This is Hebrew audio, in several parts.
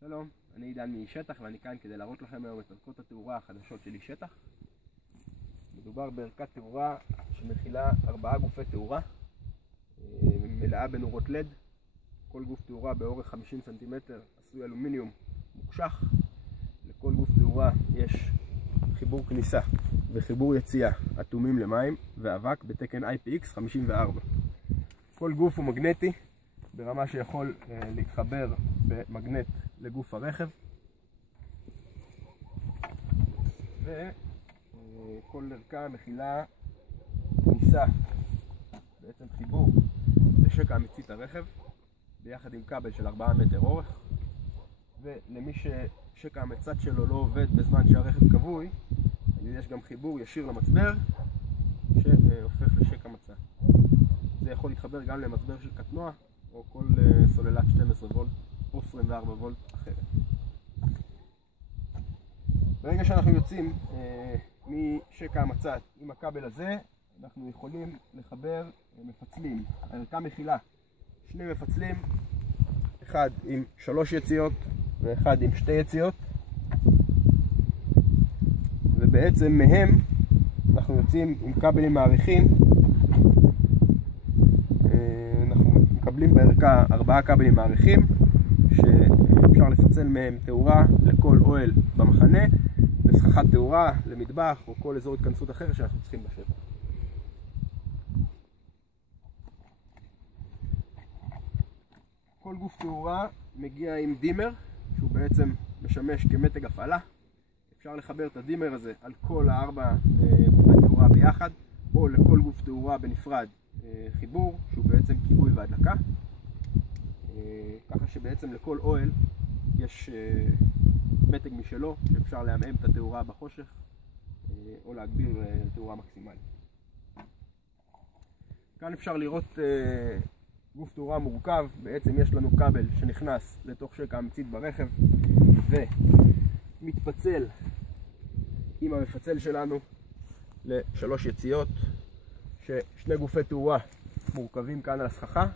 שלום, אני עידן משטח ואני כאן כדי להראות לכם היום את ערכות התאורה החדשות שלי שטח. מדובר בערכת תאורה שמכילה 4 גופי תאורה, מלאה בנורות לד. כל גוף תאורה באורך 50 סנטימטר עשוי אלומיניום מוקשח. לכל גוף תאורה יש חיבור כניסה וחיבור יציאה אטומים למים ואבק בתקן IPX 54. כל גוף הוא מגנטי ברמה שיכול להתחבר במגנט לגוף הרכב, וכל ערכה מכילה כניסה, בעצם חיבור לשקע מצית הרכב ביחד עם כבל של 4 מטר אורך, ולמי ששקע המצת שלו לא עובד בזמן שהרכב כבוי, יש גם חיבור ישיר למצבר שהופך לשקע מצת. זה יכול להתחבר גם למצבר של קטנוע או כל סוללת 12 וולט או 24 וולט אחרת. ברגע שאנחנו יוצאים משקע המצת עם הכבל הזה, אנחנו יכולים לחבר מפצלים. הערכה מכילה 2 מפצלים, אחד עם 3 יציאות ואחד עם 2 יציאות, ובעצם מהם אנחנו יוצאים עם כבלים מעריכים. אנחנו מקבלים בערכה 4 כבלים מעריכים שאפשר לפצל מהם תאורה לכל אוהל במחנה, לסככת תאורה, למטבח או כל אזור התכנסות אחר שאנחנו צריכים בשטח. כל גוף תאורה מגיע עם דימר שהוא בעצם משמש כמתג הפעלה. אפשר לחבר את הדימר הזה על כל 4 גופי תאורה ביחד, או לכל גוף תאורה בנפרד חיבור שהוא בעצם כיבוי והדלקה, ככה שבעצם לכל אוהל יש מתג משלו שאפשר להמעם את התאורה בחושך או להגביר תאורה מקסימלית. כאן אפשר לראות גוף תאורה מורכב. בעצם יש לנו כבל שנכנס לתוך שקע המצית ברכב ומתפצל עם המפצל שלנו ל3 יציאות, ש2 גופי תאורה מורכבים כאן על הסככה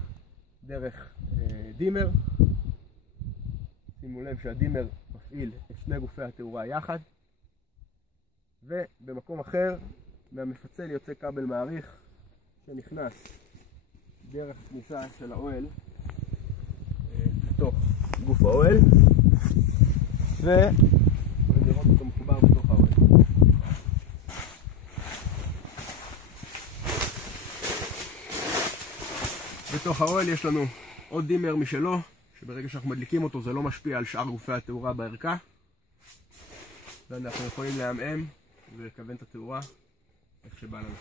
דרך דימר. שימו לב שהדימר מפעיל את 2 גופי התאורה יחד, ובמקום אחר מהמפצל יוצא כבל מעריך שנכנס דרך הכניסה של האוהל לתוך גוף האוהל, ולראות אותו מחובר בתוך האוהל. בתוך האוהל יש לנו עוד דימר משלו, שברגע שאנחנו מדליקים אותו זה לא משפיע על שאר גופי התאורה בערכה, ואנחנו יכולים להמעם ולכוון את התאורה איך שבא לנו.